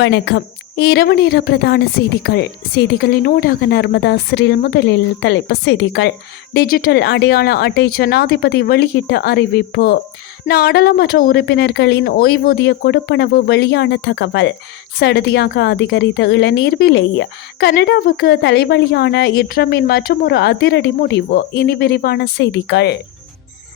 வணக்கம். இரவு நேர பிரதான செய்திகள். செய்திகளின் ஊடாக நர்மதா சிறில் முதலில் தலைப்பு செய்திகள். டிஜிட்டல் அடையாள அட்டை ஜனாதிபதி வெளியிட்ட அறிவிப்பு. நாடாளுமன்ற உறுப்பினர்களின் ஓய்வூதிய கொடுப்பனவு வெளியான தகவல். சடுதியாக அதிகரித்த இளநீர் விலை. கனடாவுக்கு தலைவலியான இட்ரமின் மற்றும் ஒரு அதிரடி முடிவு. இனி விரிவான செய்திகள்.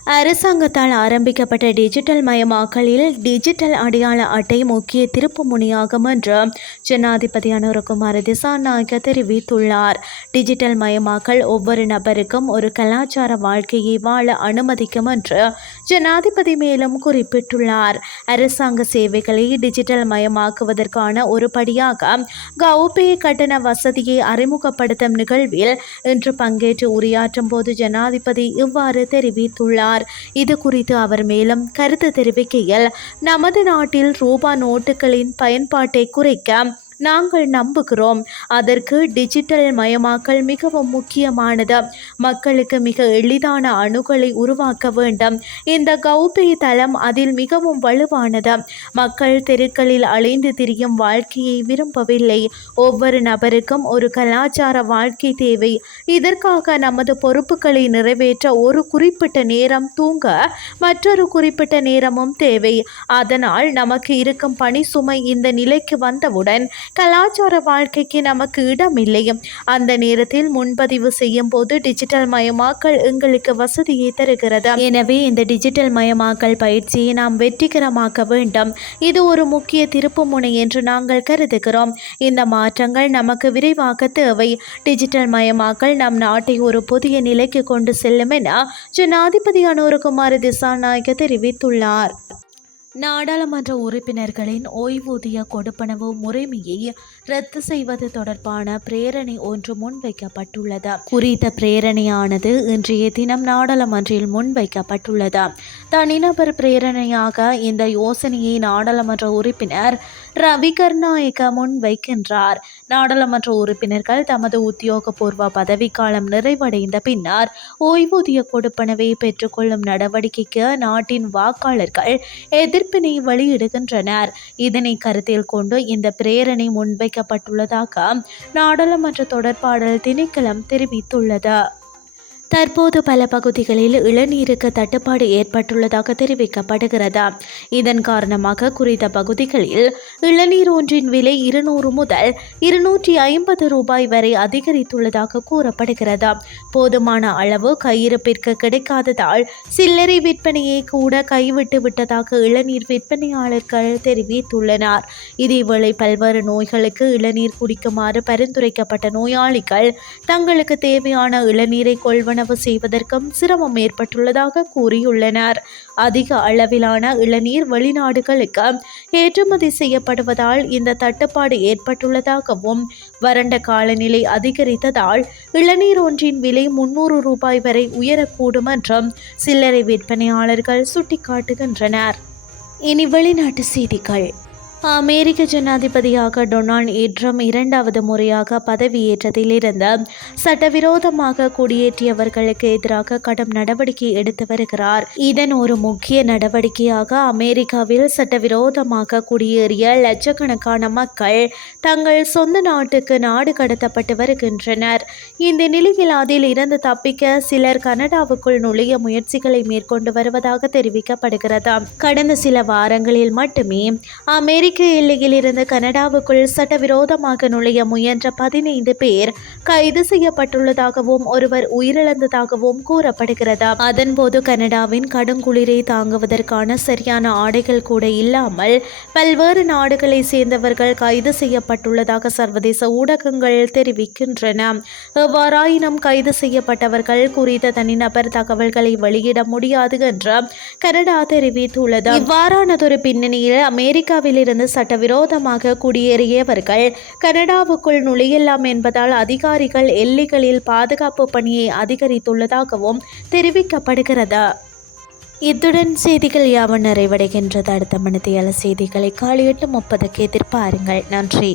அரசாங்கத்தால் ஆரம்பிக்கப்பட்ட டிஜிட்டல் மயமாக்கலில் டிஜிட்டல் அடையாள அட்டை முக்கிய திருப்பு முனையாகும் என்று ஜனாதிபதி அனுரகுமார் திசாநாயக தெரிவித்துள்ளார். டிஜிட்டல் மயமாக்கல் ஒவ்வொரு நபருக்கும் ஒரு கலாச்சார வாழ்க்கையை வாழ அனுமதிக்கும் என்று ஜனாதிபதி மேலும் குறிப்பிட்டுள்ளார். அரசாங்க சேவைகளை டிஜிட்டல் மயமாக்குவதற்கான ஒரு படியாக கவுபே கட்டண வசதியை அறிமுகப்படுத்தும் நிகழ்வில் இன்று பங்கேற்று உரையாற்றும் போது ஜனாதிபதி இவ்வாறு தெரிவித்துள்ளார். கூறினார். இது குறித்து அவர் மேலும் கருத்து தெரிவிக்கையில் நமது நாட்டில் ரூபா நோட்டுகளின் பயன்பாட்டை குறைக்க நாங்கள் நம்புகிறோம். அதற்கு டிஜிட்டல் மயமாக்கல் மிகவும் முக்கியமானது. மக்களுக்கு மிக எளிதான அணுகலை உருவாக்க வேண்டும். இந்த கௌபே தளம் அதில் மிகவும் வலுவானது. மக்கள் தெருக்களில் அலைந்து திரியும் வாழ்க்கையை விரும்பவில்லை. ஒவ்வொரு நபருக்கும் ஒரு கலாச்சார வாழ்க்கை தேவை. இதற்காக நமது பொறுப்புகளை நிறைவேற்ற ஒரு குறிப்பிட்ட நேரம் தூங்க மற்றொரு குறிப்பிட்ட நேரமும் தேவை. அதனால் நமக்கு இருக்கும் பணி சுமை இந்த நிலைக்கு வந்தவுடன் கலாச்சார வாழ்க்கைக்கு நமக்கு இடம் இல்லை அந்த நேரத்தில் முன்பதிவு செய்யும் போது டிஜிட்டல் மயமாக்கல் எங்களுக்கு வசதியை தருகிறது. எனவே இந்த டிஜிட்டல் மயமாக்கல் பயிற்சியை நாம் வெற்றிகரமாக்க வேண்டும். இது ஒரு முக்கிய திருப்பு முனை என்று நாங்கள் கருதுகிறோம். இந்த மாற்றங்கள் நமக்கு விரைவாக தேவை. டிஜிட்டல் மயமாக்கல் நம் நாட்டை ஒரு புதிய நிலைக்கு கொண்டு செல்லும் என ஜனாதிபதி அனுரகுமார் திசாநாயக்க தெரிவித்துள்ளார். நாடாளுமன்ற உறுப்பினர்களின் ஓய்வூதிய கொடுப்பனவு முறைமையை ரத்து செய்வது தொடர்பான பிரேரணை ஒன்று முன்வைக்கப்பட்டுள்ளது. குறித்த பிரேரணையானது இன்றைய தினம் நாடாளுமன்றில் முன்வைக்கப்பட்டுள்ளது. தனிநபர் பிரேரணையாக இந்த யோசனையை நாடாளுமன்ற உறுப்பினர் ரவி கர்நாயக முன்வைக்கின்றார் நாடாளுமன்ற உறுப்பினர்கள் தமது உத்தியோகபூர்வ பதவிக்காலம் நிறைவடைந்த பின்னர் ஓய்வூதிய கொடுப்பனவை பெற்றுக்கொள்ளும் நடவடிக்கைக்கு நாட்டின் வாக்காளர்கள் எதிர்ப்பினை வெளியிடுகின்றனர். இதனை கருத்தில் கொண்டு இந்த பிரேரணை முன்வைக்கப்பட்டுள்ளதாக நாடாளுமன்ற தொடர்பாடல் திணைக்களம் தெரிவித்துள்ளது. தற்போது பல பகுதிகளில் இளநீருக்கு தட்டுப்பாடு ஏற்பட்டுள்ளதாக தெரிவிக்கப்படுகிறது. இதன் காரணமாக குறித்த பகுதிகளில் இளநீர் ஒன்றின் விலை இருநூறு முதல் இருநூற்றி ஐம்பது ரூபாய் வரை அதிகரித்துள்ளதாக கூறப்படுகிறது. போதுமான அளவு கையிருப்பிற்கு கிடைக்காததால் சில்லறை விற்பனையை கூட கைவிட்டு விட்டதாக இளநீர் விற்பனையாளர்கள் தெரிவித்துள்ளனர். இதேவேளை பல்வேறு நோய்களுக்கு இளநீர் குடிக்குமாறு பரிந்துரைக்கப்பட்ட நோயாளிகள் தங்களுக்கு தேவையான இளநீரை கொள்வன உணவு செய்வதற்கும் சிரமம் ஏற்பட்டுள்ளதாக கூறியுள்ளனர். அதிக அளவிலான இளநீர் வெளிநாடுகளுக்கு ஏற்றுமதி செய்யப்படுவதால் இந்த தட்டுப்பாடு ஏற்பட்டுள்ளதாகவும் வறண்ட காலநிலை அதிகரித்ததால் இளநீர் ஒன்றின் விலை முன்னூறு ரூபாய் வரை உயரக்கூடும் என்றும் சில்லறை விற்பனையாளர்கள் சுட்டிக்காட்டுகின்றனர். இனி வெளிநாட்டு செய்திகள். அமெரிக்க ஜனாதிபதியாக டொனால்ட் ஏற்றம் இரண்டாவது முறையாக பதவியேற்றதிலிருந்து சட்டவிரோதமாக குடியேற்றியவர்களுக்கு எதிராக கடும் நடவடிக்கை எடுத்து வருகிறார். இதன் ஒரு முக்கிய நடவடிக்கையாக அமெரிக்காவில் சட்டவிரோதமாக குடியேறிய லட்சக்கணக்கான மக்கள் தங்கள் சொந்த நாட்டுக்கு நாடு கடத்தப்பட்டு வருகின்றனர். இந்த நிலையில் அதில் இருந்து தப்பிக்க சிலர் கனடாவுக்குள் நுழைய முயற்சிகளை மேற்கொண்டு வருவதாக தெரிவிக்கப்படுகிறது. கடந்த சில வாரங்களில் மட்டுமே அமெரிக்க அமெரிக்க எல்லையிலிருந்து கனடாவுக்குள் சட்டவிரோதமாக நுழைய முயன்ற பதினைந்து பேர் கைது செய்யப்பட்டுள்ளதாகவும் ஒருவர் உயிரிழந்ததாகவும் கூறப்படுகிறது. அதன்போது கனடாவின் கடுங்குளிரை தாங்குவதற்கான சரியான ஆடைகள் கூட இல்லாமல் பல்வேறு நாடுகளை சேர்ந்தவர்கள் கைது செய்யப்பட்டுள்ளதாக சர்வதேச ஊடகங்கள் தெரிவிக்கின்றன. எவ்வாறாயினும் கைது செய்யப்பட்டவர்கள் குறித்த தனிநபர் தகவல்களை வெளியிட முடியாது என்று கனடா தெரிவித்துள்ளது. இவ்வாறானதொரு பின்னணியில் அமெரிக்காவிலிருந்து இருந்து சட்டவிரோதமாக குடியேறியவர்கள் கனடாவுக்குள் நுழையலாம் என்பதால் அதிகாரிகள் எல்லைகளில் பாதுகாப்பு பணியை அதிகரித்துள்ளதாகவும் தெரிவிக்கப்படுகிறது. இத்துடன் செய்திகள் யாவும் நிறைவடைகின்றது. அடுத்த மணித்தியால செய்திகளை காலை எட்டு முப்பதுக்கு எதிர்பாருங்கள். நன்றி.